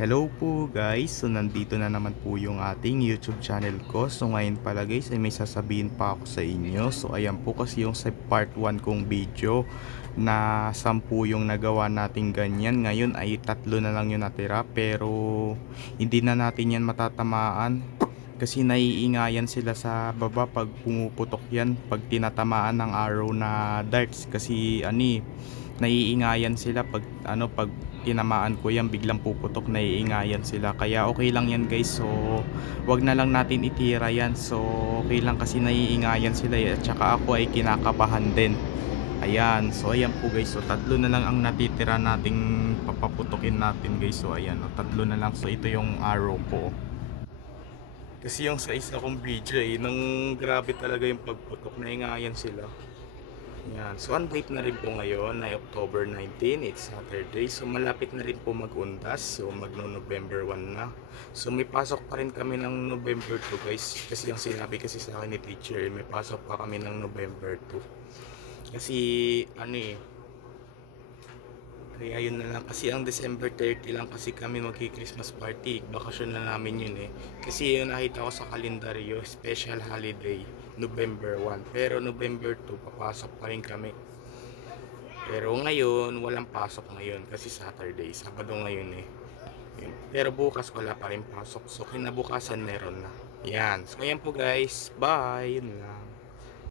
Hello po guys, so nandito na naman po yung ating YouTube channel ko. So ngayon pala guys ay may sasabihin pa ako sa inyo. So ayan po kasi yung sa part 1 kong video na 10 yung nagawa natin ganyan. Ngayon ay 3 na lang yung natira, pero hindi na natin yan matatamaan. Kasi naiingayan sila sa baba pag pumuputok yan, pag tinatamaan ng arrow na darts. Kasi naiingayan sila pag pag tinamaan ko yan, biglang puputok, naiingayan sila. Kaya okay lang yan guys, so wag na lang natin itira yan. So okay lang kasi naiingayan sila at saka ako ay kinakabahan din. Ayan, so ayan po guys, so 3 na lang ang natitira nating papaputukin natin guys. So ayan, 3 na lang. So ito yung arrow ko. Kasi yung sa isa kong video nang grabe talaga yung pagputok, naingayan sila. Yan. So, ang date na rin po ngayon ay October 19. It's Saturday. So, malapit na rin po mag-undas. So, magno-November 1 na. So, may pasok pa rin kami ng November 2 guys. Kasi yung sinabi kasi sa akin ni teacher, may pasok pa kami ng November 2. Kasi, kaya yun na lang. Kasi ang December 30 lang kasi kami magki-Christmas party. Bakasyon na namin yun eh. Kasi yun nakita ko sa kalendaryo, special holiday, November 1. Pero November 2, papasok pa rin kami. Pero ngayon, walang pasok ngayon kasi Saturday. Sabado ngayon eh. Yun. Pero bukas wala pa rin pasok. So kinabukasan meron na. Yan. So yan po guys. Bye. Yun lang.